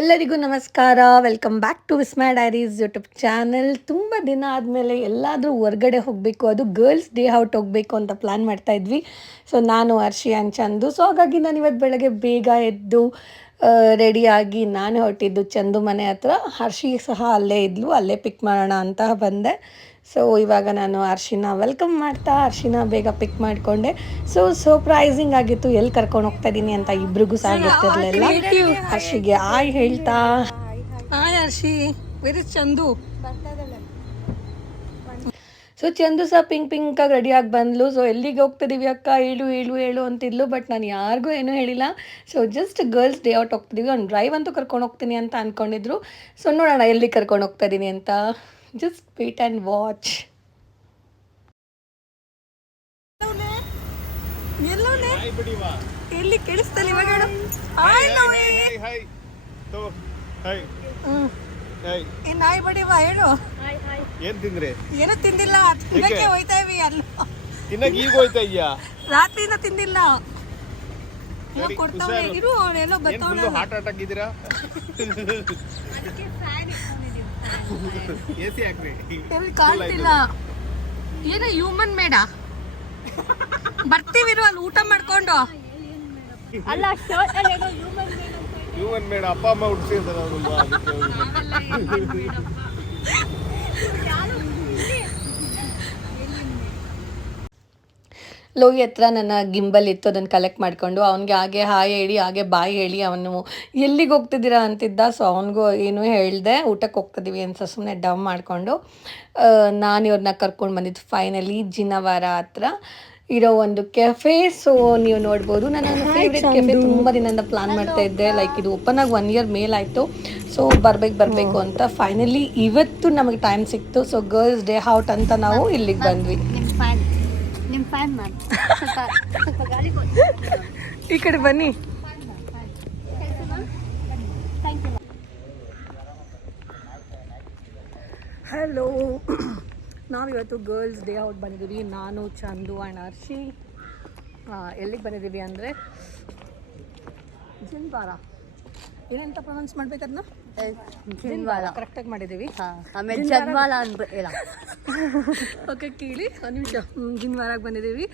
ಎಲ್ಲರಿಗೂ ನಮಸ್ಕಾರ. Welcome back to Vismaya diaries YouTube channel. ತುಂಬ ದಿನ ಆದಮೇಲೆ ಎಲ್ಲಾದರೂ ಹೊರ್ಗಡೆ ಹೋಗಬೇಕು, ಅದು ಗರ್ಲ್ಸ್ ಡೇ ಔಟ್ ಹೋಗಬೇಕು ಅಂತ ಪ್ಲ್ಯಾನ್ ಮಾಡ್ತಾಯಿದ್ವಿ. ಸೊ ನಾನು ಹರ್ಷಿ ಆ್ಯಂಡ್ ಚಂದು. ಸೊ ಹಾಗಾಗಿ ನಾನು ಇವತ್ತು ಬೆಳಗ್ಗೆ ಬೇಗ ಎದ್ದು ರೆಡಿಯಾಗಿ ನಾನು ಹೊರಟಿದ್ದು ಚಂದು ಮನೆ ಹತ್ರ. ಹರ್ಷಿ ಸಹ ಅಲ್ಲೇ ಇದ್ಲು, ಅಲ್ಲೇ ಪಿಕ್ ಮಾಡೋಣ ಅಂತ ಬಂದೆ. ಸೊ ಇವಾಗ ನಾನು ಹರ್ಷಿನ ವೆಲ್ಕಮ್ ಮಾಡ್ತಾ ಹರ್ಷಿನ ಬೇಗ ಪಿಕ್ ಮಾಡಿಕೊಂಡೆ. ಸೊ ಸರ್ಪ್ರೈಸಿಂಗ್ ಆಗಿತ್ತು ಎಲ್ಲಿ ಕರ್ಕೊಂಡು ಹೋಗ್ತಾ ಇದ್ದೀನಿ ಅಂತ ಇಬ್ರಿಗೂ ಸಹ ಗೊತ್ತಿರಲಿಲ್ಲ. ಹರ್ಷಿಗೆ ಆಯ್ ಹೇಳ್ತಾ ಆಯ್ Hershey very Chandu. So Chandu ಸಹ ಪಿಂಕಾಗಿ ರೆಡಿಯಾಗಿ ಬಂದ್ಲು. ಸೊ ಎಲ್ಲಿಗೆ ಹೋಗ್ತಿದ್ದೀವಿ ಅಕ್ಕ, ಹೇಳು ಅಂತಿದ್ಲು. ಬಟ್ ನಾನು ಯಾರಿಗೂ ಏನೂ ಹೇಳಿಲ್ಲ. So just girls day out ಹೋಗ್ತಿದ್ದೀವಿ, ಒಂದು ಡ್ರೈವ್ ಅಂತೂ ಕರ್ಕೊಂಡು ಹೋಗ್ತೀನಿ ಅಂತ ಅಂದ್ಕೊಂಡಿದ್ರು. ಸೊ ನೋಡೋಣ ಎಲ್ಲಿ ಕರ್ಕೊಂಡು ಹೋಗ್ತಾ ಇದ್ದೀನಿ ಅಂತ. Just wait and watch. ಎಲ್ಲಿ ಕೇಳಿಸ್ತಲ್ಲ ಇವಾಗ ಹೇಳು. ನಾಯಿ ಬಡಿವಾ ಹೇಳು. ಏನ್ ತಿಂದ್ರಿ? ಏನು ತಿಂದಿಲ್ಲ, ತಿನ್ನಕ್ಕೆ ಹೋಯ್ತಾ ಇವಿ. ಅಲ್ಲ ತಿನ್ನಕ್ಕೆ ಈಗ ಹೋಯ್ತಾ ಇದೆಯಾ? ರಾತ್ರಿಯಿಂದ ತಿಂದಿಲ್ಲ. ಕೊಡ್ತಾವೆ ಇರು, ಅವಳೆಲ್ಲೋ ಬರ್ತಾವಲ್ಲ. ಹಾರ್ಟ್ ಅಟ್ಯಾಕ್ ಇದ್ದೀರಾ? ಎಸಿ ಹಾಕ್ರಿ. ಎಲ್ಲಿ ಕಾಣ್ತಿಲ್ಲ. ಏನೋ ಹ್ಯೂಮನ್ ಮೇಡ ಬರ್ತೀವಿರು ಅಲ್ಲಿ ಊಟ ಮಾಡ್ಕೊಂಡು. ಅಲ್ಲ ಹ್ಯೂಮನ್ ಮೇಡ ಅಪ್ಪ ಅಮ್ಮ ಹುಡ್ಸಿ ಅಂತ ಲೋಗಿ ಹತ್ರ ನನ್ನ ಗಿಂಬಲ್ ಇತ್ತು, ಅದನ್ನು ಕಲೆಕ್ಟ್ ಮಾಡಿಕೊಂಡು ಅವನಿಗೆ ಹಾಗೆ ಹಾಯ್ ಹೇಳಿ ಹಾಗೆ ಬಾಯ್ ಹೇಳಿ ಅವನು ಎಲ್ಲಿಗೆ ಹೋಗ್ತಿದ್ದೀರಾ ಅಂತಿದ್ದ. ಸೊ ಅವನಿಗೂ ಏನೂ ಹೇಳಿದೆ, ಊಟಕ್ಕೆ ಹೋಗ್ತಿದ್ದೀವಿ ಅಂತ ಸುಮ್ಮನೆ ಡವ್ ಮಾಡಿಕೊಂಡು ನಾನು ಇವ್ರನ್ನ ಕರ್ಕೊಂಡು ಬಂದಿದ್ದು ಫೈನಲಿ ಜಿನವಾರ ಹತ್ರ ಇರೋ ಒಂದು ಕೆಫೆ. ಸೊ ನೀವು ನೋಡ್ಬೋದು, ನನ್ನ ಫೇವ್ರೆಟ್ ಕೆಫೆ. ತುಂಬ ದಿನದಿಂದ ಪ್ಲಾನ್ ಮಾಡ್ತಾ ಇದ್ದೆ, ಲೈಕ್ ಇದು ಓಪನ್ ಆಗಿ 1 ಇಯರ್ ಮೇಲಾಯಿತು. ಸೊ ಬರಬೇಕು ಅಂತ ಫೈನಲಿ ಇವತ್ತು ನಮಗೆ ಟೈಮ್ ಸಿಕ್ತು. ಸೊ ಗರ್ಲ್ಸ್ ಡೇ ಔಟ್ ಅಂತ ನಾವು ಇಲ್ಲಿಗೆ ಬಂದ್ವಿ. ಈ ಕಡೆ ಬನ್ನಿ. ಹಲೋ, ನಾವಿವತ್ತು ಗರ್ಲ್ಸ್ ಡೇ ಔಟ್ ಬಂದಿದ್ದೀವಿ. ನಾನು ಚಂದು ಆ್ಯಂಡ್ ಹರ್ಷಿ. ಎಲ್ಲಿಗೆ ಬಂದಿದ್ದೀವಿ ಅಂದರೆ ಜಿನ್ವಾರ. ಏನಂತ ಪ್ರೊನೌನ್ಸ್ ಮಾಡ್ಬೇಕದನ್ನ? ಜಿನ್ವಾರ ಕರೆಕ್ಟಾಗಿ ಮಾಡಿದ್ದೀವಿ. ಓಕೆ ಕೇಳಿ ಒಂದು ನಿಮಿಷ. ಜಿನ್ವಾರಾಗೆ ಬಂದಿದ್ದೀವಿ.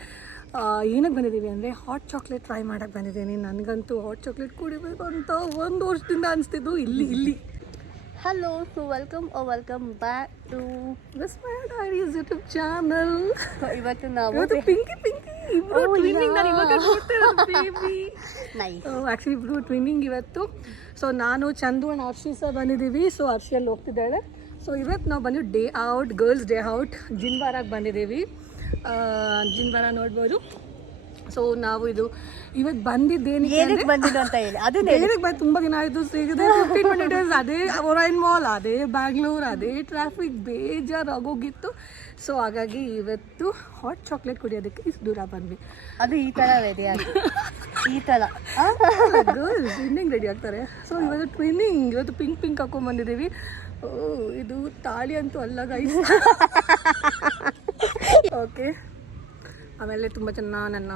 ಏನಕ್ಕೆ ಬಂದಿದ್ದೀವಿ ಅಂದರೆ ಹಾಟ್ ಚಾಕ್ಲೇಟ್ ಟ್ರೈ ಮಾಡೋಕ್ಕೆ ಬಂದಿದ್ದೀನಿ. ನನಗಂತೂ ಹಾಟ್ ಚಾಕ್ಲೇಟ್ ಕುಡಿಬೇಕು ಅಂತ 1 ವರ್ಷದಿಂದ ಅನಿಸ್ತಿದ್ದು. ಇಲ್ಲಿ hello, so welcome back to Vismaya diaries YouTube channel. ಇವತ್ತು ನಾವು ಪಿಂಕಿ ಆ್ಯಕ್ಚುಲಿ ಇಬ್ರು ಟ್ವಿನ್ನಿಂಗ್ ಇವತ್ತು. ಸೊ ನಾನು ಚಂದು ಆ್ಯಂಡ್ ಹರ್ಷಿ ಸಹ ಬಂದಿದ್ದೀವಿ. ಸೊ ಹರ್ಷಿಯಲ್ಲಿ ಹೋಗ್ತಿದ್ದಾಳೆ. ಸೊ ಇವತ್ತು ನಾವು ಬಂದು day out, girls day out ಜಿನ್ವಾರಾಗೆ ಬಂದಿದ್ದೀವಿ. ಜಿನ್ವಾರ ನೋಡ್ಬೋದು. ಸೊ ನಾವು ಇವತ್ತು ಬಂದಿದ್ದೇನೆ ಬಂದಿದ್ದು ಅಂತ ಹೇಳಿ ಅದು ಏನಕ್ಕೆ ತುಂಬ ದಿನ ಆಯಿತು ಸಿಗದೆ. 15-20 ಡೇಸ್ ಅದೇ ಒರೈನ್ ಮಾಲ್, ಅದೇ ಬ್ಯಾಂಗ್ಳೂರ್, ಅದೇ ಟ್ರಾಫಿಕ್, ಬೇಜಾರಾಗೋಗಿತ್ತು. ಸೊ ಹಾಗಾಗಿ ಇವತ್ತು ಹಾಟ್ ಚಾಕ್ಲೇಟ್ ಕುಡಿಯೋದಕ್ಕೆ ಇಷ್ಟು ದೂರ ಬಂದ್ವಿ. ಅದು ಈ ಥರ ರೆಡಿ ಆಗಿ ಈ ಥರ ಟ್ವಿನ್ನಿಂಗ್ ರೆಡಿ ಆಗ್ತಾರೆ. ಸೊ ಇವತ್ತು ಟ್ವಿನ್ನಿಂಗ್, ಇವತ್ತು ಪಿಂಕ್ ಹಾಕೊಂಡ್ಬಂದಿದ್ದೀವಿ. ಇದು ತಾಳಿ ಅಂತೂ ಅಲ್ಲ ಗೈಸ್. ಓಕೆ, ಆಮೇಲೆ ತುಂಬ ಜನ ನನ್ನ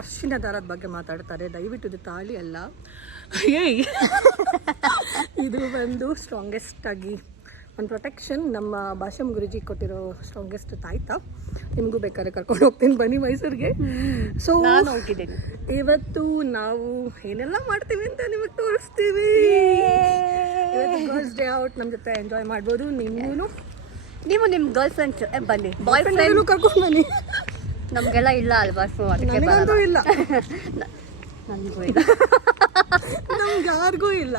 ಅರ್ಶಿನ ದಾರದ ಬಗ್ಗೆ ಮಾತಾಡ್ತಾರೆ. ದಯವಿಟ್ಟು ಇದು ತಾಳಿ ಅಲ್ಲ, ಇದು ಬಂದು ಸ್ಟ್ರಾಂಗೆಸ್ಟ್ ಆಗಿ ಒಂದು ಪ್ರೊಟೆಕ್ಷನ್. ನಮ್ಮ ಭಾಷಾ ಗುರುಜಿ ಕೊಟ್ಟಿರೋ ಸ್ಟ್ರಾಂಗೆಸ್ಟ್ ತಾಯ್ತಾ. ನಿಮಗೂ ಬೇಕಾದ್ರೆ ಕರ್ಕೊಂಡು ಹೋಗ್ತೀನಿ, ಬನ್ನಿ ಮೈಸೂರಿಗೆ. ಸೊ ಇವತ್ತು ನಾವು ಏನೆಲ್ಲ ಮಾಡ್ತೀವಿ ಅಂತ ನಿಮಗೆ ತೋರಿಸ್ತೀವಿ. ಇವತ್ತು ಗರ್ಲ್ಸ್ ಡೇ ಔಟ್ ನಮ್ಮ ಜೊತೆ ಎಂಜಾಯ್ ಮಾಡ್ಬೋದು. ನೀವು ನಿಮ್ಮ ಗರ್ಲ್ ಫ್ರೆಂಡ್ಸ್ ಬನ್ನಿ, ಬಾಯ್ ಫ್ರೆಂಡ್ ಕರ್ಕೊಂಡು ಬನ್ನಿ. ನಮಗೆಲ್ಲ ಇಲ್ಲ ಅಲ್ವಾ? ಸೊ ಅದಕ್ಕೆ ಇಲ್ಲ, ನನಗೂ ಇಲ್ಲ, ನಮ್ಗೆ ಯಾರಿಗೂ ಇಲ್ಲ.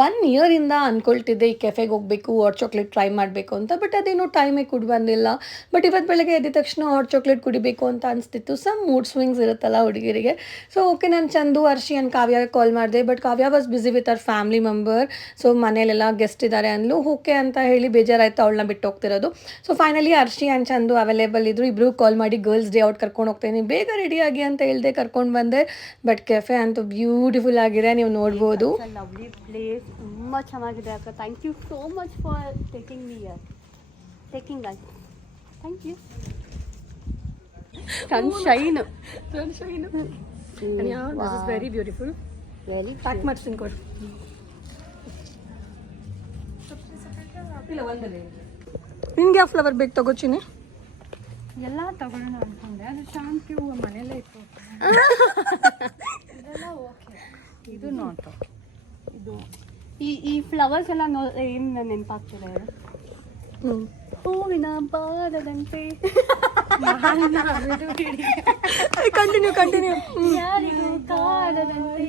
1 ಇಯರಿಂದ ಅಂದ್ಕೊಳ್ತಿದ್ದೆ ಈ ಕೆಫೆಗೆ ಹೋಗಬೇಕು, ಹಾಟ್ ಚಾಕ್ಲೇಟ್ ಟ್ರೈ ಮಾಡಬೇಕು ಅಂತ. ಬಟ್ ಅದೇನೋ ಟೈಮೇ ಕೂಡ ಬಂದಿಲ್ಲ. ಬಟ್ ಇವತ್ತು ಬೆಳಗ್ಗೆ ಎದ್ದ ತಕ್ಷಣ ಹಾಟ್ ಚಾಕ್ಲೇಟ್ ಕುಡಿಬೇಕು ಅಂತ ಅನಿಸ್ತಿತ್ತು. ಸಮ್ ಮೂಡ್ ಸ್ವಿಂಗ್ಸ್ ಇರುತ್ತಲ್ಲ ಹುಡುಗಿರಿಗೆ. ಸೊ ಓಕೆ, ನಾನು ಚಂದು, ಹರ್ಷಿ ಆ್ಯಂಡ್ ಕಾವ್ಯಾಗೆ ಕಾಲ್ ಮಾಡಿದೆ. But Kavya was busy with ಅವರ್ ಫ್ಯಾಮಿಲಿ ಮೆಂಬರ್. ಸೊ ಮನೇಲೆಲ್ಲ ಗೆಸ್ಟ್ ಇದ್ದಾರೆ ಅಂದ್ಲು. ಓಕೆ ಅಂತ ಹೇಳಿ ಬೇಜಾರಾಯ್ತು ಅವಳನ್ನ ಬಿಟ್ಟು ಹೋಗ್ತಿರೋದು. So finally Harshi and Chandu available ಇದ್ದರು. ಇಬ್ಬರು ಕಾಲ್ ಮಾಡಿ ಗರ್ಲ್ಸ್ ಡೇ ಔಟ್ ಕರ್ಕೊಂಡು ಹೋಗ್ತೀನಿ, ಬೇಗ ರೆಡಿಯಾಗಿ ಅಂತ ಹೇಳಿದೆ. ಕರ್ಕೊಂಡು ಬಂದೆ. ಬಟ್ ಕೆಫೆ ಅಂತೂ ಬ್ಯೂಟಿಫುಲ್ ಆಗಿದೆ, ನೀವು ನೋಡ್ಬೋದು. ಲವ್ಲಿ ಪ್ಲೇಸ್, ತುಂಬ ಚೆನ್ನಾಗಿದೆ ಅಕ್ಕ. Thank you so much for taking us. Thank you. Sunshine. This is very beautiful. Very pack ಮಾಡ್ತೀನಿ ಕೊಡು. ಇಲ್ಲ ಒಂದನೇ. ನಿನ್ಗೆ ಯಾವ ಫ್ಲವರ್ ಬೇಕು ತಗೋಚಿನಿ? ಎಲ್ಲ ತಗೊಳ್ಳೋಣ ಅನ್ಕೊಂಡೆ, ಅದು ಶಾಂತಿ ಹೂವು ಮನೆಯಲ್ಲೇ ಇತ್ತು. ಇದೆಲ್ಲ ಓಕೆ, ಇದು ನಾಟ್ ಇದು. ಈ ಫ್ಲವರ್ಸ್ ಎಲ್ಲ ಏನು ನೆನಪಾಗ್ತಿದೆ? ಹೂವಿನ ಬಾರದಂತೆ ಕಂಟಿನ್ಯೂ ಯಾರಿಗೂ ಕಾರದಂತೆ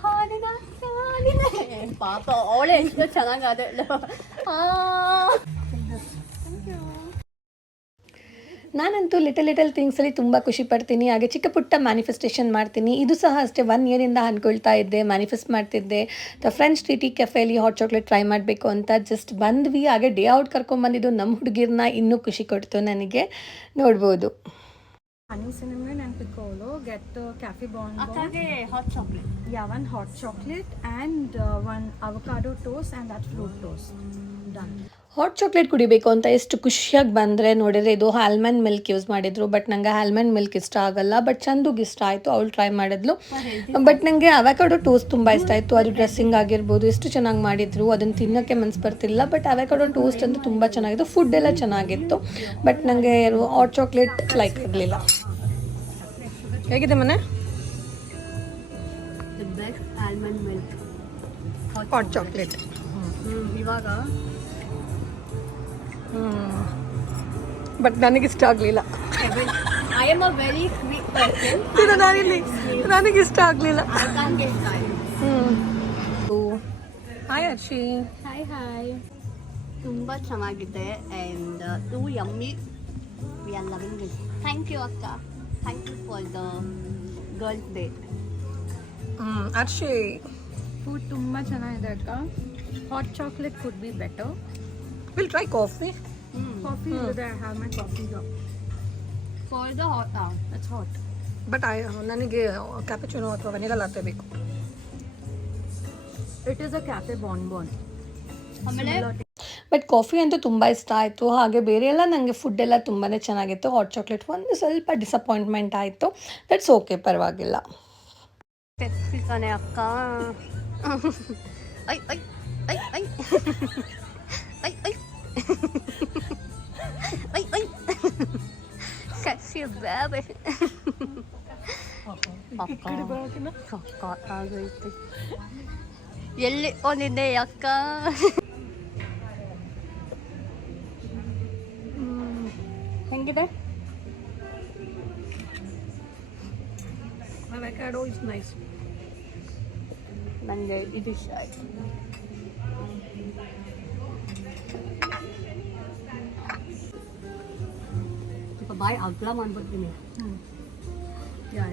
ಹಾಡಿನ ಸಾಲಿನ. ಪಾಪ ಅವಳೆ ಎಷ್ಟು ಚೆನ್ನಾಗಾದ. ನಾನಂತೂ ಲಿಟಲ್ ಥಿಂಗ್ಸಲ್ಲಿ ತುಂಬ ಖುಷಿ ಪಡ್ತೀನಿ, ಹಾಗೆ ಚಿಕ್ಕ ಪುಟ್ಟ ಮ್ಯಾನಿಫೆಸ್ಟೇಷನ್ ಮಾಡ್ತೀನಿ. ಇದು ಸಹ ಅಷ್ಟೇ 1 ಇಯರಿಂದ ಅಂದ್ಕೊಳ್ತಾ ಇದ್ದೆ, ಮ್ಯಾನಿಫೆಸ್ಟ್ ಮಾಡ್ತಿದ್ದೆ. ಫ್ರೆಂಡ್ಸ್ ಟಿ ಕೆಫೆಯಲ್ಲಿ ಹಾಟ್ ಚಾಕ್ಲೇಟ್ ಟ್ರೈ ಮಾಡಬೇಕು ಅಂತ ಜಸ್ಟ್ ಬಂದ್ವಿ. ಹಾಗೆ ಡೇ ಔಟ್ ಕರ್ಕೊಂಡ್ಬಂದಿದ್ದು ನಮ್ಮ ಹುಡುಗಿರನ್ನ ಇನ್ನೂ ಖುಷಿ ಕೊಡ್ತು ನನಗೆ, ನೋಡ್ಬೋದು. Honey cinnamon and piccolo, get cafe bonbon. ಅಕ್ಕಾಗೆ hot chocolate. Yeah, one hot chocolate and one avocado toast and that fruit toast. Done. Hot chocolate ಕುಡಿಬೇಕು ಅಂತ ಎಷ್ಟು ಖುಷಿಯಾಗಿ ಬಂದರೆ ನೋಡಿದರೆ ಇದು ಆಲ್ಮಂಡ್ ಮಿಲ್ಕ್ ಯೂಸ್ ಮಾಡಿದ್ರು. ಬಟ್ ನನಗೆ ಆಲ್ಮಂಡ್ ಮಿಲ್ಕ್ ಇಷ್ಟ ಆಗಲ್ಲ. ಬಟ್ ಚಂದುಗೆ ಇಷ್ಟ ಆಯಿತು, ಅವಳು ಟ್ರೈ ಮಾಡಿದ್ಲು. ಬಟ್ ನನಗೆ ಅವಕಾಡೋ ಟೋಸ್ಟ್ ತುಂಬ ಇಷ್ಟ ಆಯಿತು. ಅದು ಡ್ರೆಸ್ಸಿಂಗ್ ಆಗಿರ್ಬೋದು, ಎಷ್ಟು ಚೆನ್ನಾಗಿ ಮಾಡಿದ್ರು, ಅದನ್ನು ತಿನ್ನೋಕ್ಕೆ ಮನಸ್ಸು ಬರ್ತಿಲ್ಲ. ಬಟ್ ಅವಕಾಡೋ ಟೋಸ್ಟ್ ಅಂತೂ ತುಂಬ ಚೆನ್ನಾಗಿತ್ತು, ಫುಡ್ ಎಲ್ಲ ಚೆನ್ನಾಗಿತ್ತು. ಬಟ್ ನನಗೆ ಹಾಟ್ ಚಾಕ್ಲೇಟ್ ಲೈಕ್ ಆಗಲಿಲ್ಲ. ಹೇಗಿದೆ ಮನೆ? The best almond milk hot chocolate. ಇವಾಗ ಬಟ್ ನನಗಿಷ್ಟ ಆಗಲಿಲ್ಲ. I am a very sweet person. ನನಗಿಷ್ಟ ಆಗಲಿಲ್ಲ. I can't get time. Hi Harshi. Hi ತುಂಬ ಚೆನ್ನಾಗಿದೆ and too yummy. We are loving it. Thank you ಅಕ್ಕ, thank you for the girls day. Harshi, Food ತುಂಬಾ ಚೆನ್ನಾಗಿದೆ ಅಕ್ಕ. Hot chocolate could be better. Will try coffee. Coffee today I have my coffee here. For the hot It's hot. But ನನಗೆ cappuccino ಅಥವಾ vanilla latte ಬೇಕು. It is a cafe bonbon. ಆಮೇಲೆ but coffee ಅಂತೂ ತುಂಬ ಇಷ್ಟ ಆಯಿತು. ಹಾಗೆ ಬೇರೆ ಎಲ್ಲ ನನಗೆ ಫುಡ್ ಎಲ್ಲ ತುಂಬಾ ಚೆನ್ನಾಗಿತ್ತು. ಹಾಟ್ ಚಾಕ್ಲೇಟ್ ಒಂದು ಸ್ವಲ್ಪ ಡಿಸಪಾಯಿಂಟ್ಮೆಂಟ್ ಆಯಿತು. ದಟ್ಸ್ ಓಕೆ, ಪರವಾಗಿಲ್ಲ. ಕೆತ್ತಿತಾನೆ ಅಕ್ಕ. I I I I I I I I ಕಸಿ ಬೇಬೆ ಅಕ್ಕ ಆಗೈತೆ. ಎಲ್ಲಿ ಓದಿದ್ದೆ ಅಕ್ಕ? ಹೆಂಗಿದೆ? Avocado is nice. ನನಗೆ ಇದು ಇಷ್ಟ ಆಯಿತು. ಸ್ವಲ್ಪ ಬಾಯಿ ಅಗ್ಲ ಮಾಡ್ಬಿಡ್ತೀನಿ. Yeah.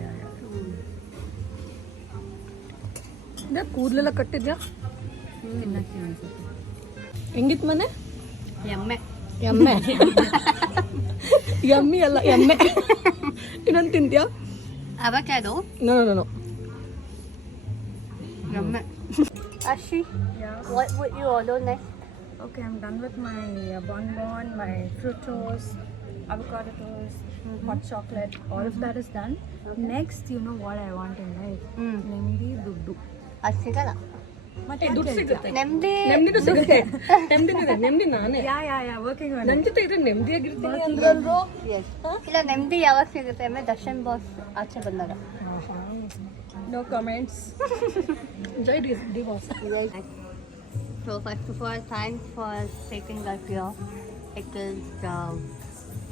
ಕೂದಲೆಲ್ಲ ಕಟ್ಟಿದ್ಯಾ? ತಿನ್ನಕ್ಕೆ ಅನ್ಸುತ್ತೆ. ಹೆಂಗಿತ್ತು ಮನೆ? ಎಮ್ಮೆ ಎಮ್ಮೆ. ಯಮ್ಮಿ ಅಲ್ಲ, ಎಮ್ಮೆ. ಇನ್ನೊಂದು ತಿಂತ್ಯಾ? Avocado no. ಎಮ್ಮೆ. Ashi, Yeah. what would you order next? Okay, I'm done with my bonbon, my fruit toast, avocado toast, hot chocolate. All of that is done. Next, you know what I want in life? Nemdi duddu. ಅದು ಸಿಗಲ್ಲ. ಮತ್ತೆ ದುಡ್ಡು ಸಿಗುತ್ತೆ. ನೆಮ್ಮದಿ ಸಿಗುತ್ತೆ. ನೆಮ್ಮದಿ ನಾನೇ. Yeah. Working on ನನ್ನ it. ಜೊತೆ ಇದ್ರೆ ನೆಮ್ಮದಿಯಾಗಿರ್ತೀನಿ ಅಂದ್ರೆ. Yes. ಇಲ್ಲ ನೆಮ್ಮದಿ ಯಾವಾಗ ಸಿಗುತ್ತೆ ಅಂದರೆ ದರ್ಶನ್ ಬಾಸ್ ಆಚೆ ಬಂದಾಗ. No comments. Jai D boss. So first of all, thanks for taking us here. It is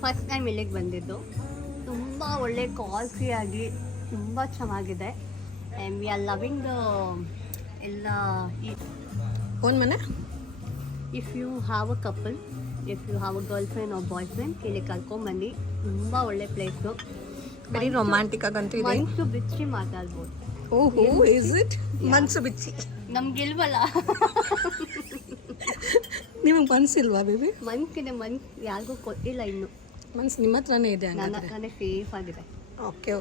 first time ಇಲ್ಲಿಗೆ ಬಂದಿದ್ದು. ತುಂಬ ಒಳ್ಳೆ ಕ್ವಾಲಿಟಿಯಾಗಿ ತುಂಬ ಚೆನ್ನಾಗಿದೆ. And we are loving the ಎಲ್ಲ. ಓನ್ ಮನೆ? If you have a couple, if you have a girlfriend or boyfriend, ಇಲ್ಲಿ ಕರ್ಕೊಂಬನ್ನಿ. ತುಂಬ ಒಳ್ಳೆ ಪ್ಲೇಸು. ವೆರಿ ರೊಮ್ಯಾಂಟಿಕ್ ಆಗಂತೂ ಇದೆ. ಮನಸ್ಸು ಬಿಚ್ಚಿ ಮಾತಾಡ್ಬೋದು. ಓಹೋ, ಇಸ್ ಇಟ್? ಮನ್ಸು ಬಿಚ್ಚಿ. ನಮ್ಗಿಲ್ವಲ್ಲ. ನಿಮಗೆ ಮನ್ಸಿಲ್ವಾ ಬೇಬಿ? ಮನ್ಸಿದೆ, ಮನ್ಸು ಯಾರಿಗೂ ಕೊಟ್ಟಿಲ್ಲ ಇನ್ನು. ಮನ್ಸು ನಿಮ್ಮ ಹತ್ರನೇ ಇದೆ ನನ್ನ ಹಂಗಾದ್ರೆ. ಹತ್ರನೇ ಸೇಫ್ ಆಗಿದೆ. ಓಕೆ.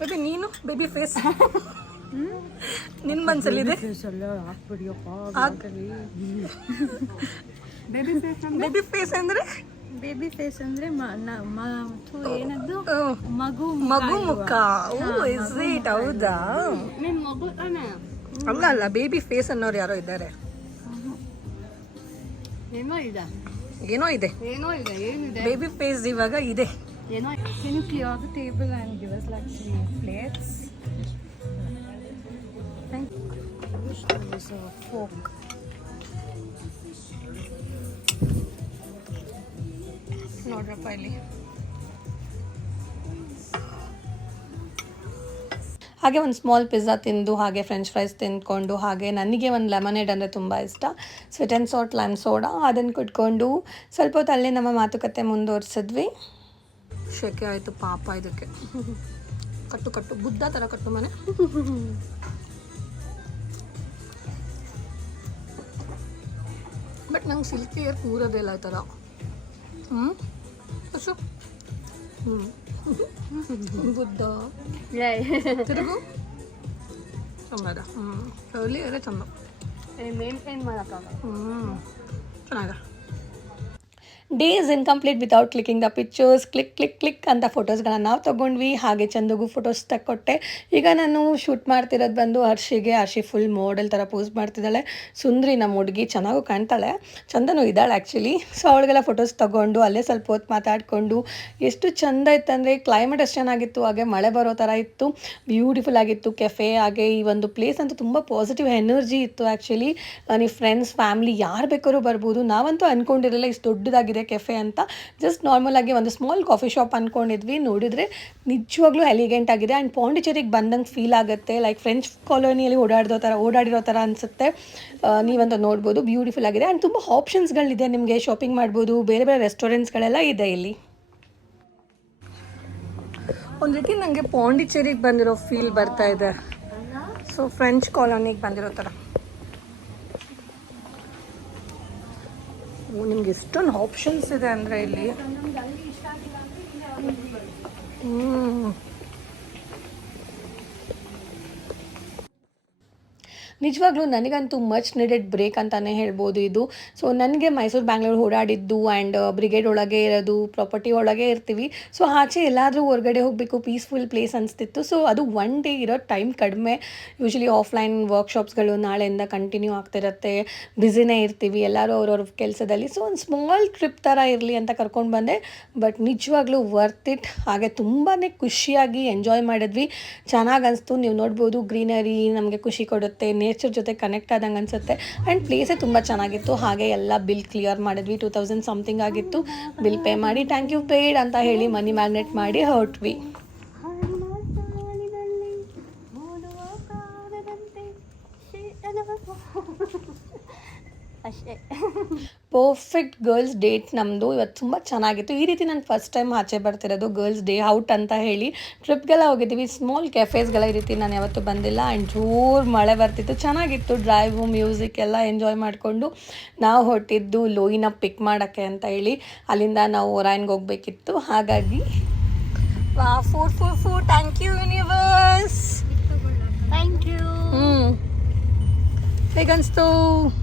ಬೇಬಿ ನೀನು ಬೇಬಿ ಫೇಸ್ ನಿನ್ನ ಮನ್ಸಲ್ಲಿದೆ? ಬೇಬಿ ಫೇಸ್ ಅಂದ್ರೆ ಬೇಬಿ ಫೇಸ್ ಅಂದ್ರೆ ಏನದ್ದು ಮಗು ಮುಖ. O is it? ಹೌದಾ? ನಿನ್ನ ಮಗು ತಾನೆ? ಅಲ್ಲ ಅಲ್ಲ, ಬೇಬಿ ಫೇಸ್ ಅನ್ನೋರು ಯಾರೋ ಇದ್ದಾರೆ. ಏನೋ ಇದೆ, ಏನೋ ಇದೆ, ಏನೋ ಇದೆ, ಏನಿದೆ ಬೇಬಿ ಫೇಸ್ ಇವಾಗ ಇದೆ. ಏನೋ. Can you clear the table and give us like 3 plates? Thank you. I wish there was a fork. ನೋಡ್ರಪ್ಪ ಇಲ್ಲಿ. ಹಾಗೆ ಒಂದು ಸ್ಮಾಲ್ ಪಿಜ್ಜಾ ತಿಂದು, ಹಾಗೆ ಫ್ರೆಂಚ್ ಫ್ರೈಸ್ ತಿಂದ್ಕೊಂಡು, ಹಾಗೆ ನನಗೆ ಒಂದು ಲೆಮನೇಡ್ ಅಂದರೆ ತುಂಬ ಇಷ್ಟ, sweet and salt lime soda, ಅದನ್ನು ಕುಟ್ಕೊಂಡು ಸ್ವಲ್ಪ ಹೊತ್ತು ಅಲ್ಲೇ ನಮ್ಮ ಮಾತುಕತೆ ಮುಂದುವರಿಸಿದ್ವಿ. ಶೆಕೆ ಆಯಿತು ಪಾಪ ಇದಕ್ಕೆ. ಕಟ್ಟು ಕಟ್ಟು ಬುದ್ಧ ಥರ ಕಟ್ಟು ಮನೆ. ಬಟ್ ನಂಗೆ ಸಿಲ್ಕಿ ಏರ್ ಕೂರೋದಿಲ್ಲ ಈ ಥರ. ಅಷ್ಟು ಬುದ್ಧ ತಿರುಗು ಚಂದ. ಕರ್ಲಿ ಅದೇ ಚಂದ. ಮೇಂಟೈನ್ ಮಾಡೋಕ್ಕಾಗಲ್ಲ. ಚೆನ್ನಾಗ. Day is incomplete without clicking the pictures. Click click click ಅಂತ ಫೋಟೋಸ್ಗಳನ್ನ ನಾವು ತೊಗೊಂಡ್ವಿ. ಹಾಗೆ ಚಂದಗೂ ಫೋಟೋಸ್ ತಕ್ಕೊಟ್ಟೆ. ಈಗ ನಾನು ಶೂಟ್ ಮಾಡ್ತಿರೋದು ಬಂದು ಹರ್ಷಿಗೆ. ಹರ್ಷಿ ಫುಲ್ ಮಾಡೆಲ್ ಥರ ಪೋಸ್ ಮಾಡ್ತಿದ್ದಾಳೆ. ಸುಂದ್ರಿ ನಮ್ಮ ಹುಡುಗಿ ಚೆನ್ನಾಗೂ ಕಾಣ್ತಾಳೆ, ಚಂದನೂ ಇದ್ದಾಳೆ ಆ್ಯಕ್ಚುಲಿ. ಸೊ ಅವಳಿಗೆಲ್ಲ ಫೋಟೋಸ್ ತೊಗೊಂಡು ಅಲ್ಲೇ ಸ್ವಲ್ಪ ಹೊತ್ತು ಮಾತಾಡಿಕೊಂಡು ಎಷ್ಟು ಚಂದ ಇತ್ತಂದರೆ ಕ್ಲೈಮೇಟ್ ಅಷ್ಟು ಚೆನ್ನಾಗಿತ್ತು. ಹಾಗೆ ಮಳೆ ಬರೋ ಥರ ಇತ್ತು, ಬ್ಯೂಟಿಫುಲ್ ಆಗಿತ್ತು ಕೆಫೆ. ಹಾಗೆ ಈ ಒಂದು ಪ್ಲೇಸ್ ಅಂತೂ ತುಂಬ ಪಾಸಿಟಿವ್ ಎನರ್ಜಿ ಇತ್ತು ಆ್ಯಕ್ಚುಲಿ. ನೀವು ಫ್ರೆಂಡ್ಸ್ ಫ್ಯಾಮಿಲಿ ಯಾರು ಬೇಕಾದ್ರೂ ಬರ್ಬೋದು. ನಾವಂತೂ ಅಂದ್ಕೊಂಡಿರಲಿಲ್ಲ ಇಷ್ಟು ದೊಡ್ಡದಾಗಿದೆ ಕೆಫೆ ಅಂತ. ಜಸ್ಟ್ ನಾರ್ಮಲ್ ಆಗಿ ಒಂದು ಸ್ಮಾಲ್ ಕಾಫಿ ಶಾಪ್ ಅಂದ್ಕೊಂಡಿದ್ವಿ. ನೋಡಿದರೆ ನಿಜವಾಗ್ಲೂ ಎಲಿಗೆಂಟ್ ಆಗಿದೆ ಆ್ಯಂಡ್ ಪಾಂಡಿಚೇರಿಗೆ ಬಂದಂಗೆ ಫೀಲ್ ಆಗುತ್ತೆ. ಲೈಕ್ ಫ್ರೆಂಚ್ ಕಾಲೋನಿಯಲ್ಲಿ ಓಡಾಡಿರೋ ಥರ ಅನಿಸುತ್ತೆ. ನೀವಂತ ನೋಡ್ಬೋದು, ಬ್ಯೂಟಿಫುಲ್ ಆಗಿದೆ ಆ್ಯಂಡ್ ತುಂಬ ಆಪ್ಷನ್ಸ್ಗಳಿದೆ ನಿಮಗೆ. ಶಾಪಿಂಗ್ ಮಾಡ್ಬೋದು, ಬೇರೆ ಬೇರೆ ರೆಸ್ಟೋರೆಂಟ್ಸ್ಗಳೆಲ್ಲ ಇದೆ ಇಲ್ಲಿ. ಒಂದು ರೀತಿ ನನಗೆ ಪಾಂಡಿಚೇರಿಗೆ ಬಂದಿರೋ ಫೀಲ್ ಬರ್ತಾ ಇದೆ. ಸೊ ಫ್ರೆಂಚ್ ಕಾಲೋನಿಗೆ ಬಂದಿರೋ ಥರ. ನಿಮ್ಗೆ ಎಷ್ಟೊಂದು ಆಪ್ಷನ್ಸ್ ಇದೆ ಅಂದರೆ ಇಲ್ಲಿ. ನಿಜವಾಗ್ಲೂ ನನಗಂತೂ ಮಚ್ ನೀಡೆಡ್ ಬ್ರೇಕ್ ಅಂತಲೇ ಹೇಳ್ಬೋದು ಇದು. ಸೊ ನನಗೆ ಮೈಸೂರು ಬ್ಯಾಂಗ್ಳೂರು ಓಡಾಡಿದ್ದು ಆ್ಯಂಡ್ ಬ್ರಿಗೇಡ್ ಒಳಗೆ ಇರೋದು, ಪ್ರಾಪರ್ಟಿ ಒಳಗೆ ಇರ್ತೀವಿ. ಸೊ ಆಚೆ ಎಲ್ಲಾದರೂ ಹೊರಗಡೆ ಹೋಗಬೇಕು, ಪೀಸ್ಫುಲ್ ಪ್ಲೇಸ್ ಅನಿಸ್ತಿತ್ತು. ಸೊ ಅದು ಒನ್ ಡೇ ಇರೋ ಟೈಮ್ ಕಡಿಮೆ. ಯೂಶ್ವಲಿ ಆಫ್ಲೈನ್ ವರ್ಕ್ಶಾಪ್ಸ್ಗಳು ನಾಳೆಯಿಂದ ಕಂಟಿನ್ಯೂ ಆಗ್ತಿರುತ್ತೆ, ಬ್ಯುಸಿನೇ ಇರ್ತೀವಿ ಎಲ್ಲರೂ ಅವ್ರವ್ರ ಕೆಲಸದಲ್ಲಿ. ಸೊ ಒಂದು ಸ್ಮಾಲ್ ಟ್ರಿಪ್ ಥರ ಇರಲಿ ಅಂತ ಕರ್ಕೊಂಡು ಬಂದೆ. ಬಟ್ ನಿಜವಾಗ್ಲೂ ವರ್ತ್ ಇಟ್. ಹಾಗೆ ತುಂಬಾ ಖುಷಿಯಾಗಿ ಎಂಜಾಯ್ ಮಾಡಿದ್ವಿ, ಚೆನ್ನಾಗಿ ಅನಿಸ್ತು. ನೀವು ನೋಡ್ಬೋದು ಗ್ರೀನರಿ ನಮಗೆ ಖುಷಿ ಕೊಡುತ್ತೆ, ನೇಚರ್ ಜೊತೆ ಕನೆಕ್ಟ್ ಆದಂಗೆ ಅನಿಸುತ್ತೆ ಆ್ಯಂಡ್ ಪ್ಲೇಸೇ ತುಂಬ ಚೆನ್ನಾಗಿತ್ತು. ಹಾಗೆ ಎಲ್ಲ ಬಿಲ್ ಕ್ಲಿಯರ್ ಮಾಡಿದ್ವಿ. 2000 ಸಮಥಿಂಗ್ ಆಗಿತ್ತು. ಬಿಲ್ ಪೇ ಮಾಡಿ ಥ್ಯಾಂಕ್ ಯು ಪೇಡ್ ಅಂತ ಹೇಳಿ ಮನಿ ಮ್ಯಾಗ್ನೆಟ್ ಮಾಡಿ ಹೊರಟ್ವಿ. ಅಷ್ಟೇ. ಪರ್ಫೆಕ್ಟ್ ಗರ್ಲ್ಸ್ ಡೇಟ್ ನಮ್ಮದು ಇವತ್ತು ತುಂಬ ಚೆನ್ನಾಗಿತ್ತು. ಈ ರೀತಿ ನಾನು ಫಸ್ಟ್ ಟೈಮ್ ಆಚೆ ಬರ್ತಿರೋದು, ಗರ್ಲ್ಸ್ ಡೇ ಔಟ್ ಅಂತ ಹೇಳಿ. ಟ್ರಿಪ್ಗೆಲ್ಲ ಹೋಗಿದ್ದೀವಿ, ಸ್ಮಾಲ್ ಕೆಫೇಸ್ಗೆಲ್ಲ ಈ ರೀತಿ ನಾನು ಯಾವತ್ತೂ ಬಂದಿಲ್ಲ. ಆ್ಯಂಡ್ ಜೋರು ಮಳೆ ಬರ್ತಿತ್ತು, ಚೆನ್ನಾಗಿತ್ತು. ಡ್ರೈವು, ಮ್ಯೂಸಿಕ್ ಎಲ್ಲ ಎಂಜಾಯ್ ಮಾಡಿಕೊಂಡು ನಾವು ಹೊರಟಿದ್ದು ಲೋಯಿನ ಪಿಕ್ ಮಾಡೋಕ್ಕೆ ಅಂತ ಹೇಳಿ. ಅಲ್ಲಿಂದ ನಾವು ಒರಾಯನ್ಗೆ ಹೋಗಬೇಕಿತ್ತು. ಹಾಗಾಗಿ thank you universe. Thank you. ಹೇಗನ್ನಿಸ್ತು?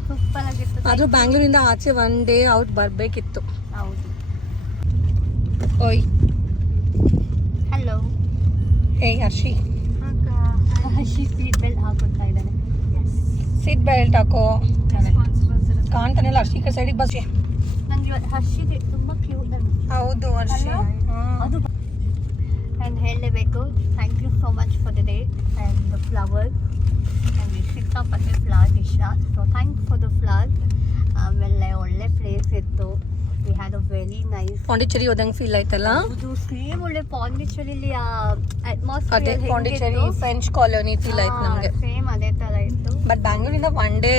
ಸೂಪರ್ ಆಗಿತ್ತು. ಆದರೂ ಬ್ಯಾಂಗ್ಳೂರಿಂದ ಆಚೆ ಒನ್ ಡೇ ಔಟ್ ಬರಬೇಕಿತ್ತು. ಹೌದು. ಓಯ್ ಹಲೋ. ಏಯ್ ಹರ್ಷಿ, ಹರ್ಷಿ ಸೀಟ್ ಬೆಲ್ಟ್ ಹಾಕೊಳ್ತಾ ಇದ್ದಾನೆ. ಸೀಟ್ ಬೆಲ್ಟ್ ಹಾಕೋ. ಕಾಣ್ತಾನೆಲ್ಲ ಹರ್ಷಿ ಕಡೆ ಸೈಡಿಗೆ ಬಸ್. ನಂಗೆ ಇವತ್ತು ಹರ್ಷಿಗೆ ತುಂಬ ಕ್ಯೂಟ್ ಅನಿಸ್ತು. ಹೌದು ಹರ್ಷಿ. ಅದು ಆ್ಯಂಡ್ ಹೇಳಲೇಬೇಕು, thank you so much for the day and the flowers. ನನಗೆ ಸಿಕ್ಕಾಪಟ್ಟೆ ಫ್ಲವರ್ಸ್ ಇಷ್ಟ. So thanks for the flowers. ಆಮೇಲೆ ಒಳ್ಳೆ ಪ್ಲೇಸ್ ಇತ್ತು. We had a very nice. Pondicherry ಹೋದಂಗೆ ಫೀಲ್ ಆಯ್ತಲ್ಲ? ಅದು ಸೇಮ್ ಒಳ್ಳೆ ಪಾಂಡಿಚೇರಿಲಿ ಆ ಅದೇ atmosphere Pondicherry French colony feel ಆಯ್ತು ನಮಗೆ. ಸೇಮ್ ಅದೇ ಥರ ಇತ್ತು. ಬಟ್ ಬ್ಯಾಂಗ್ಳೂರಿಂದ ಒನ್ ಡೇ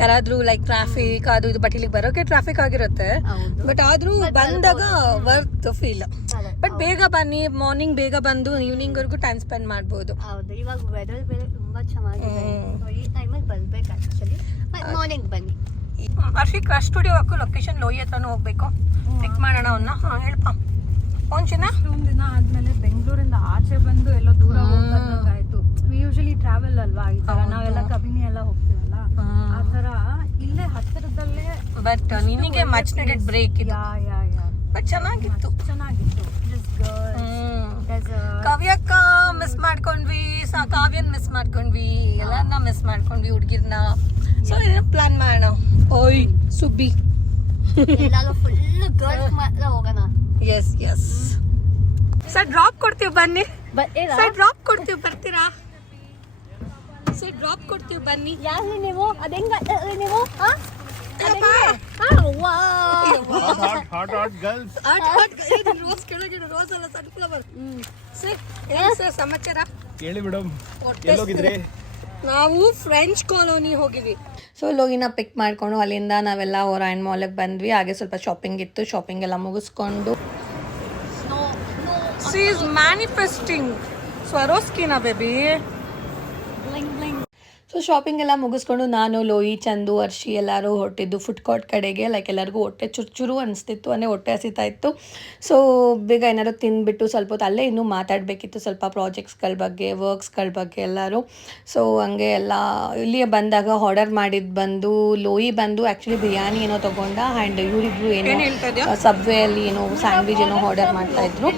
ಯಾರಾದರೂ ಲೈಕ್ ಟ್ರಾಫಿಕ್ ಅದು ಇದು, ಬಟ್ ಇಲ್ಲಿಗೆ ಬರೋಕೆ ಟ್ರಾಫಿಕ್ ಆಗಿರುತ್ತೆ. ಹೌದು. ಬಟ್ ಆದರೂ ಬಂದಾಗ ವರ್ತ್ ಫೀಲ್. ಬಟ್ ಬೇಗ ಬನ್ನಿ, ಮಾರ್ನಿಂಗ್ ಬೇಗ ಬಂದು ಈವ್ನಿಂಗ್ವರೆಗೂ ಟೈಮ್ ಸ್ಪೆಂಡ್ ಮಾಡ್ಬೋದು. ಹೌದು, ಇವಾಗ ವೆದರ್ ಬೇರೆ ತುಂಬ ಚೆನ್ನಾಗಿದೆ. ಸೊ ಈ ಟೈಮಲ್ಲಿ ಬರ್ಬೇಕು ಆ್ಯಕ್ಚುಲಿ. ಮಾರ್ನಿಂಗ್ ಬನ್ನಿ. ಹರ್ಷಿ ಕ್ರಶ್ ಸ್ಟುಡಿಯೋ ಹಾಕು, ಲೊಕೇಶನ್ ಲೋಯಿ ಹತ್ರನೂ ಹೋಗ್ಬೇಕು. ಪಿಕ್ ಮಾಡೋಣ ಅವನ್ನ. ಹಾಂ ಹೇಳಪ್ಪ. ಒಂಚಿನ ಅಷ್ಟೊಂದು ದಿನ ಆದ್ಮೇಲೆ ಬೆಂಗಳೂರಿಂದ ಆಚೆ ಬಂದು ಎಲ್ಲೋ ದೂರ ಹೋಗ್ಬೇಕಾಯ್ತು. ವಿ ಯೂಶಲಿ ಟ್ರಾವೆಲ್ ಅಲ್ವಾ ಈ ತರ, ನಾವೆಲ್ಲ ಕಬಿನಿ ಎಲ್ಲ ಹೋಗ್ತೀವಲ್ಲ ಆ ತರ. ಇಲ್ಲೇ ಹತ್ತಿರದಲ್ಲೇ. ಬಟ್ ನಿನಗೆ ಮಚ್ ನೀಡೆಡ್ ಬ್ರೇಕ್ ಇದು. ಯಾ ಬಟ್ ಚೆನ್ನಾಗಿತ್ತು. ಚೆನ್ನಾಗಿತ್ತು. ಜಸ್ಟ್ ಗರ್ಲ್ಸ್ ಕಾವ್ಯಕ್ಕ ಮಿಸ್ ಮಾಡ್ಕೊಂಡ್ವಿ, ಕಾವ್ಯನ್ ಮಿಸ್ ಮಾಡ್ಕೊಂಡ್ವಿ, ಎಲ್ಲಾರನ್ನ ಮಿಸ್ ಮಾಡ್ಕೊಂಡ್ವಿ ಹುಡ್ಗಿರ್ನ. ಸೊ ಏನೋ ಪ್ಲಾನ್ ಮಾಡೋಣ. ಓಯ್ ಸುಬ್ಬಿ, ಎಲ್ಲಾರು ಫುಲ್ ಗರ್ಲ್ಸ್ ಮಾತ್ರ ಹೋಗೋಣ. ಎಸ್ ಎಸ್ ಸರ್ ಡ್ರಾಪ್ ಕೊಡ್ತೀವಿ ಬನ್ನಿ. ಸರ್ ಡ್ರಾಪ್ ಕೊಡ್ತೀವಿ, ಬರ್ತೀರಾ? ಸರ್ ಡ್ರಾಪ್ ಕೊಡ್ತೀವಿ ಬನ್ನಿ. ಯಾರು ನೀವು? ಅದೆಂಗ ನೀವು? Hot girls. ರೋಸ್ ಕೆಳಗಿಡು, ರೋಸ್ ಅಲ್ಲ ಸನ್ಫ್ಲವರ್. ಸರ್ ಏನು ಸರ್ ಸಮಾಚಾರ? ಹೇಳಿ ಮೇಡಮ್, ಎಲ್ಲೋಗಿದ್ರಿ? ನಾವು ಫ್ರೆಂಚ್ ಕಾಲೋನಿ ಹೋಗಿದ್ವಿ. ಸೊ ಲೋಗಿನ ಪಿಕ್ ಮಾಡ್ಕೊಂಡು ಅಲ್ಲಿಂದ ನಾವೆಲ್ಲ ಓರಾಯಣ್ ಮಾಲಿಗೆ ಬಂದ್ವಿ. ಹಾಗೆ ಸ್ವಲ್ಪ ಶಾಪಿಂಗ್ ಇತ್ತು, ಶಾಪಿಂಗ್ ಎಲ್ಲ ಮುಗಿಸ್ಕೊಂಡು ಸಿ ಇಸ್ ಮ್ಯಾನಿಫೆಸ್ಟಿಂಗ್ ಸ್ವರೋಸ್ಕಿನ ಬೇಬಿ. ಸೊ ಶಾಪಿಂಗ್ ಎಲ್ಲ ಮುಗಿಸ್ಕೊಂಡು ನಾನು, ಲೋಯಿ, ಚಂದು, ಅರ್ಷಿ ಎಲ್ಲರೂ ಹೊರಟಿದ್ದು ಫುಡ್ ಕೋರ್ಟ್ ಕಡೆಗೆ. ಲೈಕ್ ಎಲ್ಲರಿಗೂ ಹೊಟ್ಟೆ ಚುರುಚುರು ಅನಿಸ್ತಿತ್ತು, ಅಂದರೆ ಹೊಟ್ಟೆ ಹಸಿತಾ ಇತ್ತು. ಸೊ ಬೇಗ ಏನಾದ್ರು ತಿಂದ್ಬಿಟ್ಟು ಸ್ವಲ್ಪ ಹೊತ್ತು ಅಲ್ಲೇ ಇನ್ನೂ ಮಾತಾಡಬೇಕಿತ್ತು, ಸ್ವಲ್ಪ ಪ್ರಾಜೆಕ್ಟ್ಸ್ಗಳ ಬಗ್ಗೆ, ವರ್ಕ್ಸ್ಗಳ ಬಗ್ಗೆ ಎಲ್ಲರೂ. ಸೊ ಹಂಗೆ ಎಲ್ಲ ಇಲ್ಲಿಯೇ ಬಂದಾಗ ಆರ್ಡರ್ ಮಾಡಿದ್ದು ಬಂದು, ಲೋಯಿ ಬಂದು ಆ್ಯಕ್ಚುಲಿ ಬಿರಿಯಾನಿ ಏನೋ ತೊಗೊಂಡ, ಆ್ಯಂಡ್ ಇವರಿಬ್ರು ಏನೋ ಸಬ್ವೇಯಲ್ಲಿ ಏನೋ ಸ್ಯಾಂಡ್ವಿಚ್ ಏನೋ ಆರ್ಡರ್ ಮಾಡ್ತಾಯಿದ್ರು.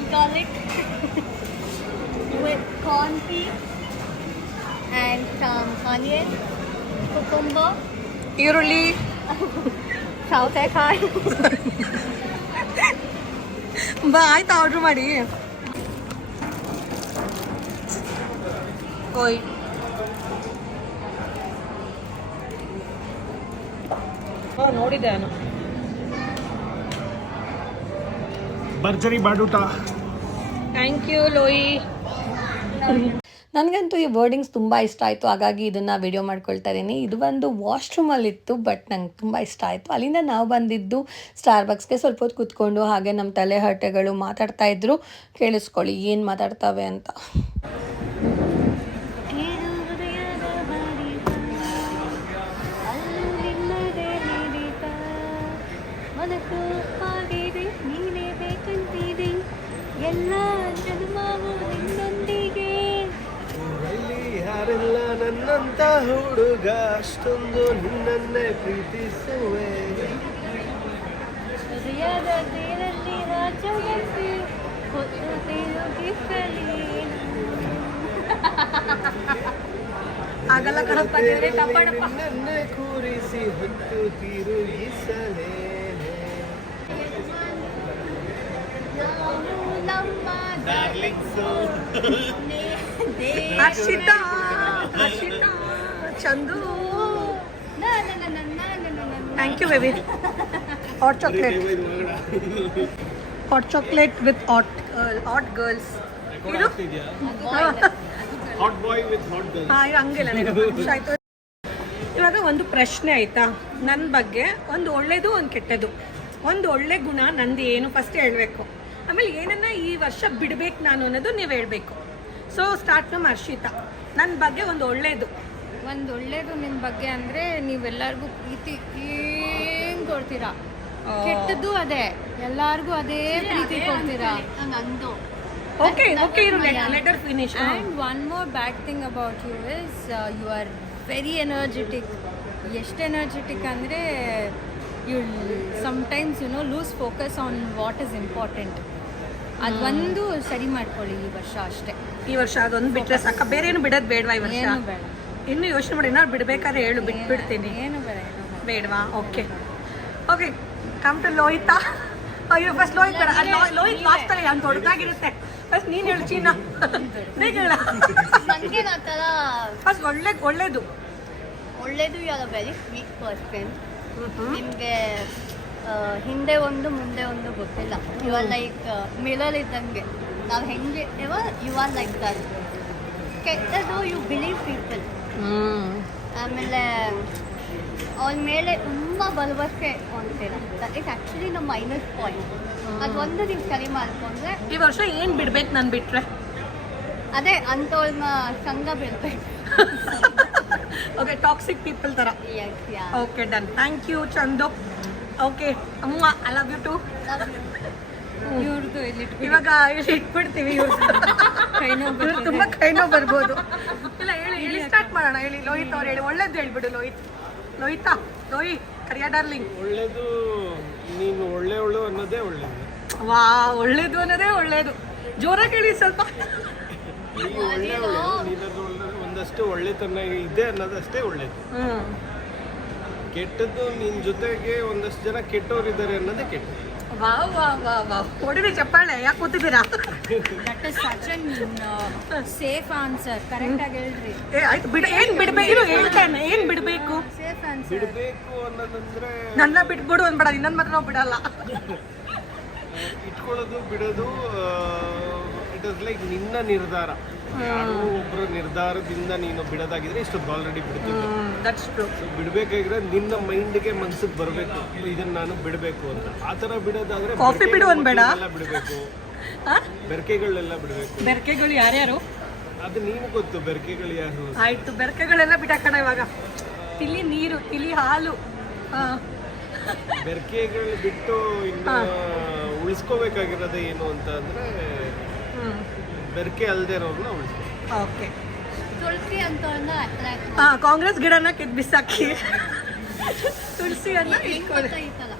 And some onion, cucumber, ಈರುಳ್ಳಿ, ಸೌತೆಕಾಯಿ. ಬಾ ಆಯ್ತಾ ಆರ್ಡ್ರ್ ಮಾಡಿ. ಓಯ್ ನೋಡಿದ್ದೆ ನಾನು. ಭರ್ಜರಿ ಬಾಡೂಟ. Thank you ಲೋಯಿ. ನನಗಂತೂ ಈ ವರ್ಡಿಂಗ್ಸ್ ತುಂಬ ಇಷ್ಟ ಆಯಿತು, ಹಾಗಾಗಿ ಇದನ್ನು ವಿಡಿಯೋ ಮಾಡ್ಕೊಳ್ತಾ ಇದ್ದೀನಿ. ಇದು ಒಂದು ವಾಶ್ರೂಮಲ್ಲಿತ್ತು, ಬಟ್ ನಂಗೆ ತುಂಬ ಇಷ್ಟ ಆಯಿತು. ಅಲ್ಲಿಂದ ನಾವು ಬಂದಿದ್ದು ಸ್ಟಾರ್ಬಕ್ಸ್ಗೆ. ಸ್ವಲ್ಪ ಹೊತ್ತು ಕೂತ್ಕೊಂಡು ಹಾಗೆ ನಮ್ಮ ತಲೆ ಹರಟೆಗಳು ಮಾತಾಡ್ತಾಯಿದ್ರು. ಕೇಳಿಸ್ಕೊಳ್ಳಿ ಏನು ಮಾತಾಡ್ತವೆ ಅಂತ. ಎಲ್ಲ ಜನ್ಮವು ನಿನ್ನೊಂದಿಗೆ. ಯಾರೆಲ್ಲ ನನ್ನಂತ ಹುಡುಗ ಅಷ್ಟೊಂದು ನಿನ್ನನ್ನೇ ಪ್ರೀತಿಸುವೆ. ಹೃದಯದ ತೀರಲ್ಲಿ ರಾಜವಂಶಿ ಹೊತ್ತು ತಿರುಗಿಸಲಿ. ಆಗಲ್ಲ ಕಣಪ್ಪ, ದೇವರೇ ಕಾಪಾಡಪ್ಪ. ನಿನ್ನನ್ನೇ ಕೂರಿಸಿ ಹೊತ್ತು ತಿರುಗಿಸಲೇ. Harshita, Harshita, Chandu, thank you baby. Hot chocolate, hot chocolate with hot girls. ಇದು hot boy with hot girl. ಹಾಂ, ಇದು ಹಂಗಿಲ್ಲ ಆಯಿತು. ಇವಾಗ ಒಂದು ಪ್ರಶ್ನೆ ಆಯಿತಾ ನನ್ನ ಬಗ್ಗೆ, ಒಂದು ಒಳ್ಳೇದು ಒಂದು ಕೆಟ್ಟದ್ದು. ಒಂದು ಒಳ್ಳೆ ಗುಣ ನಂದು ಏನು ಫಸ್ಟ್ ಹೇಳಬೇಕು, ಆಮೇಲೆ ಏನನ್ನ ಈ ವರ್ಷ ಬಿಡಬೇಕು ನಾನು ಅನ್ನೋದು ನೀವು ಹೇಳಬೇಕು. ಸೊ ಸ್ಟಾರ್ಟ್ ನಮ್ಮ ಹರ್ಷಿತಾ. ನನ್ನ ಬಗ್ಗೆ ಒಂದು ಒಳ್ಳೇದು ನಿಮ್ಮ ಬಗ್ಗೆ ಅಂದರೆ ನೀವೆಲ್ಲರಿಗೂ ಪ್ರೀತಿ ಏನು ಕೊಡ್ತೀರಾ. ಕೆಟ್ಟದ್ದು ಅದೇ, ಎಲ್ಲರಿಗೂ ಅದೇ ಪ್ರೀತಿ ಕೊಡ್ತೀರಾ. ನಂದು ಓಕೆ ಓಕೆ, ಇರು, let her finish. And one more bad thing about you is you are very energetic. ಎಷ್ಟು ಎನರ್ಜೆಟಿಕ್ ಅಂದರೆ you sometimes lose focus on what is important. ಅದೊಂದು ಸರಿ ಮಾಡ್ಕೊಳ್ಳಿ ಈ ವರ್ಷ ಅಷ್ಟೇ. ಈ ವರ್ಷ ಅದೊಂದು ಬಿಟ್ಟರೆ ಸಾಕ, ಬೇರೆ ಏನು ಬಿಡೋದು ಬೇಡವಾ ಈ ವರ್ಷ? ಏನು ಬೇಡ, ಇನ್ನು ಯೋಚನೆ ಮಾಡಿ, ಏನಾದ್ರು ಬಿಡ್ಬೇಕಾದ್ರೆ ಹೇಳು, ಬಿಟ್ಬಿಡ್ತೀನಿ. ಏನು ಬೇಡ, ಬೇಡವಾ? Okay okay, come to Lohita. ಅಯ್ಯೋ ಫಸ್ಟ್ ಲೋಹಿತ್ ಬೇಡ, ಲೋಹಿತ್ ಲಾಸ್ಟ್ ಅಲ್ಲಿ ಅವ್ನು ದೊಡ್ಡದಾಗಿರುತ್ತೆ. ಫಸ್ಟ್ ನೀನು ಹೇಳು ಚೀನಾ, ಬೇಗ ಹೇಳ. ನನಗೆ ಆ ಥರ ಫಸ್ಟ್ ಒಳ್ಳೇದು ಒಳ್ಳೇದು. You are a very sweet person. ನಿಮಗೆ ಹಿಂದೆ ಒಂದು ಮುಂದೆ ಒಂದು ಗೊತ್ತಿಲ್ಲ. ಯು ಆರ್ ಲೈಕ್ ಮಿರರ್ ಇದ್ದಂಗೆ. ನಾವು ಹೆಂಗೆ ಯು ಆರ್ ಲೈಕ್ ದಟ್. ಕೆಟ್ಟದ್ದು ಯು ಬಿಲೀವ್ ಪೀಪಲ್. ಆಮೇಲೆ ಅವನ ಮೇಲೆ ತುಂಬ ಭರವಸೆ ಹೊಂದ್ತೀರ. ದಟ್ ಇಸ್ ಆ್ಯಕ್ಚುಲಿ ನಮ್ಮ ಮೈನಸ್ ಪಾಯಿಂಟ್. ಅದೊಂದು ನೀವು ಸರಿ ಮಾಡಿಕೊಂಡ್ರೆ ಈ ವರ್ಷ ಏನು ಬಿಡ್ಬೇಕು ನಾನು ಬಿಟ್ರೆ? ಅದೇ ಅಂಥವ್ರನ್ನ ಸಂಘ ಬಿಡ್ಬೇಕು. ಓಕೆ, ಟಾಕ್ಸಿಕ್ ಪೀಪಲ್ ಥರ. Yes, yeah. Okay, done. Thank you Chandu. Okay ಅಮ್ಮ, ಐ ಲವ್ ಯು ಟು. ಇವ್ರದ್ದು ಇಲ್ಲಿ ಇವಾಗ ಇಲ್ಲಿ ಇಟ್ಬಿಡ್ತೀವಿ. ಇವ್ರು ತುಂಬ ಕೈನೋ ಬರ್ಬೋದು. ಇಲ್ಲ ಹೇಳಿ ಸ್ಟಾರ್ಟ್ ಮಾಡೋಣ. ಹೇಳಿ ಲೋಹಿತ್ ಅವ್ರು ಹೇಳಿ, ಒಳ್ಳೇದು ಹೇಳ್ಬಿಡು ಲೋಹಿತ್. ಲೋಹಿತಾ, ಲೋಹಿ ಕರಿಯ ಡಾರ್ಲಿಂಗ್. ಒಳ್ಳೇದು, ನೀನು ಒಳ್ಳೆ ಅನ್ನೋದೇ ಒಳ್ಳೇದು. ವಾ, ಒಳ್ಳೇದು ಅನ್ನೋದೇ ಒಳ್ಳೇದು. ಜೋರಾಗಿ ಹೇಳಿ ಸ್ವಲ್ಪ. ನೀನು ಒಳ್ಳೆಯವಳು, ನೀನದು ಒಂದಷ್ಟು ಒಳ್ಳೆತನ ಇದೆ ಅನ್ನೋದಷ್ಟೇ ಒಳ್ಳೇದು. ಕೆಟ್ಟದ್ದು ನಿನ್ನ ಜೊತೆಗೆ ಒಂದಷ್ಟು ಜನ ಕೆಟ್ಟವರಿದ್ದಾರೆ ಅನ್ನೋದೇ ಕೆಟ್ಟದ್ದು. ವಾ ವಾ ವಾ ವಾ, ಹೊಡಿರಿ ಚಪ್ಪಾಳೆ, ಯಾಕೆ ಕೂತಿದ್ದೀರಾ? That is such an safe answer. ಕರೆಕ್ಟಾಗಿ ಹೇಳ್ರಿ. ಆಯ್ತು ಬಿಡ, ಏನು ಬಿಡಬೇಕು ಹೇಳ್ತಾನೆ, ಏನು ಬಿಡಬೇಕು? Safe answer. ಬಿಡಬೇಕು ಅನ್ನೋದಂದ್ರೆ ನನ್ನ ಬಿಟ್ಬಿಡು ಅನ್ಬೇಡ, ಇನ್ನೊಂದು ಮಾತ್ರ ನಾವು ಬಿಡಲ್ಲ. ಇಟ್ಕೊಳ್ಳೋದು ಬಿಡೋದು ಇಟ್ ಇಸ್ ಲೈಕ್ ನಿನ್ನ ನಿರ್ಧಾರ. ಯಾರೋ ಒಬ್ಬರ ನಿರ್ಧಾರದಿಂದ ನೀನು ಬಿಡೋದಾಗಿದ್ರೆ ಇಷ್ಟೊತ್ತು ಆಲ್ರೆಡಿ ಬಿಡ್ತಿದ್ದೆ. That's true. ಸೊ ಬಿಡಬೇಕಾಗಿದ್ರೆ ನಿನ್ನ ಮೈಂಡ್ಗೆ ಮನ್ಸಿಗೆ ಬರಬೇಕು, ಇದನ್ನ ನಾನು ಬಿಡಬೇಕು ಅಂತ. ಆ ಥರ ಬಿಡೋದಾದ್ರೆ ಕಾಫಿ ಬಿಡು ಅನ್ಬೇಡ. ಬಿಡಬೇಕು, ಬೆರಕೆಗಳೆಲ್ಲ ಬಿಡಬೇಕು. ಬೆರಕೆಗಳು ಯಾರ್ಯಾರು? ಅದು ನೀನು ಗೊತ್ತು, ಬೆರಕೆಗಳು ಯಾರು. ಆಯ್ತು, ಬೆರಕೆಗಳೆಲ್ಲ ಬಿಟ್ಟಾಕಣ ಇವಾಗ. ತಿಳಿ ನೀರು, ತಿಳಿ ಹಾಲು. ಬೆರಕೆಗಳು ಬಿಟ್ಟು ಇನ್ನು ಉಳಿಸ್ಕೋಬೇಕಾಗಿರೋದೇ ಏನು ಅಂತ ಅಂದ್ರೆ ಬೆರಕೆ ಅಲ್ಲದೆ ಇರೋರನ್ನ ಉಳಿಸ್ಕೋ. ಓಕೆ. ತುಳಸಿ ಅಂತವನ್ನ ಅಟ್ರಾಕ್ಟ್ ಕಾಂಗ್ರೆಸ್ ಗಿಡನ ಕಿತ್ ಬಿಸಾಕಿ ತುಳಸಿಯನ್ನ ಇಟ್ಕೊಳ್ಳಿ. ಈ ಥರ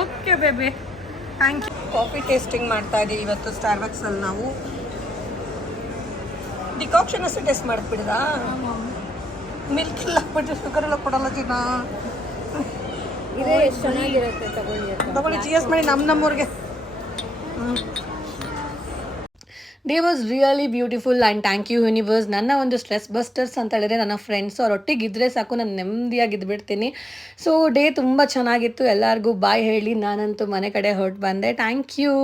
okay baby, thank you. Coffee tasting ಮಾಡ್ತಾ ಇದ್ದೀವಿ ಇವತ್ತು ಸ್ಟಾರ್ಬಕ್ಸಲ್ಲಿ ನಾವು. ಡಿಕಾಕ್ಷನ್ ಅಷ್ಟು ಟೇಸ್ಟ್ ಮಾಡಿಬಿಡಿದಾ? ಮಿಲ್ಕ್ ಎಲ್ಲ ಬಿಟ್ಟು ಶುಗರ್ ಎಲ್ಲ ಕೊಡಲ್ಲ ದಿನ. ಇದೇ ಎಷ್ಟು ಚೆನ್ನಾಗಿರುತ್ತೆ, ತಗೊಳ್ಳಿ, ಜಿಎಸ್ ಮಾಡಿ ನಮ್ಮೂರಿಗೆ. Day was really beautiful and thank you universe. ನನ್ನ ಒಂದು ಸ್ಟ್ರೆಸ್ ಬಸ್ಟರ್ಸ್ ಅಂತ ಹೇಳಿದ್ರೆ ನನ್ನ ಫ್ರೆಂಡ್ಸು ಅವರೊಟ್ಟಿಗಿದ್ರೆ ಸಾಕು, ನಾನು ನೆಮ್ಮದಿಯಾಗಿ ಇದ್ಬಿಡ್ತೀನಿ. ಸೊ ಡೇ ತುಂಬ ಚೆನ್ನಾಗಿತ್ತು. ಎಲ್ಲರಿಗೂ ಬಾಯ್ ಹೇಳಿ ನಾನಂತೂ ಮನೆ ಕಡೆ ಹೊರಟು ಬಂದೆ. Thank you.